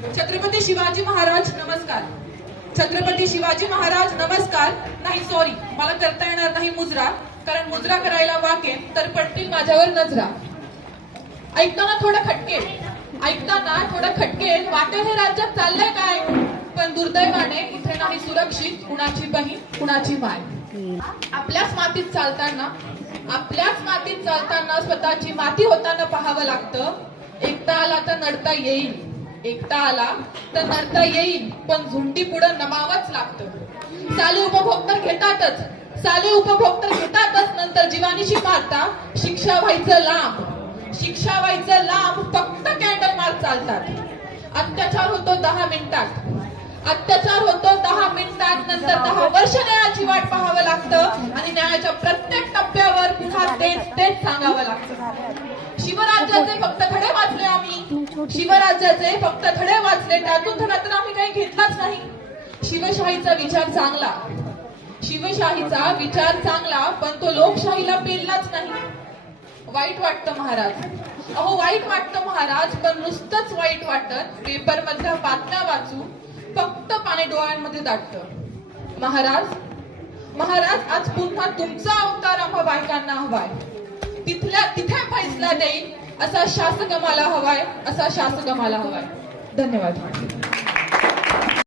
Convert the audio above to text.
छत्रपती शिवाजी महाराज नमस्कार. छत्रपती शिवाजी महाराज नमस्कार. नाही सॉरी, मला करता येणार नाही मुजरा, कारण मुजरा करायला वाकेन तर पडतील माझ्यावर नजरा. ऐकताना थोडं खटकेल वाटेल हे राज्यात चाललंय काय, पण दुर्दैवाने इथे नाही सुरक्षित कुणाची बहीण कुणाची माय. आपल्याच मातीत चालताना स्वतःची माती होताना पाहावं लागतं. एकटा आला तर नडता येईल, पण झुंडी पुढे नमावंच लागतं. साले उपभोक्तर घेतातच नंतर जीवानीशी मारता. शिक्षा व्हायचं लांब फक्त कॅन्डल मार्क चालतात. अत्याचार होतो 10 मिनिटात नंतर 10 वर्ष न्यायाची वाट पाहावं लागतं आणि न्यायाच्या प्रत्येक टप्प्यावर पुन्हा तेच सांगावं लागतं. शिवराज्याचे फक्त धडे वाचले त्यातून धडा तर आम्ही काही घेतलाच नाही. शिवशाहीचा विचार चांगला पण तो लोकशाहीला पेललाच नाही. वाईट वाटतं महाराज, पण नुसतंच वाईट वाटत पेपर मधल्या बातम्या वाचून फक्त पाणी डोळ्यांमध्ये दाटतं. महाराज आज पुन्हा तुमचा अवतार आम्हा बायकांना हवाय. तिथे फैसला देईल असा शासक आम्हाला हवाय. धन्यवाद.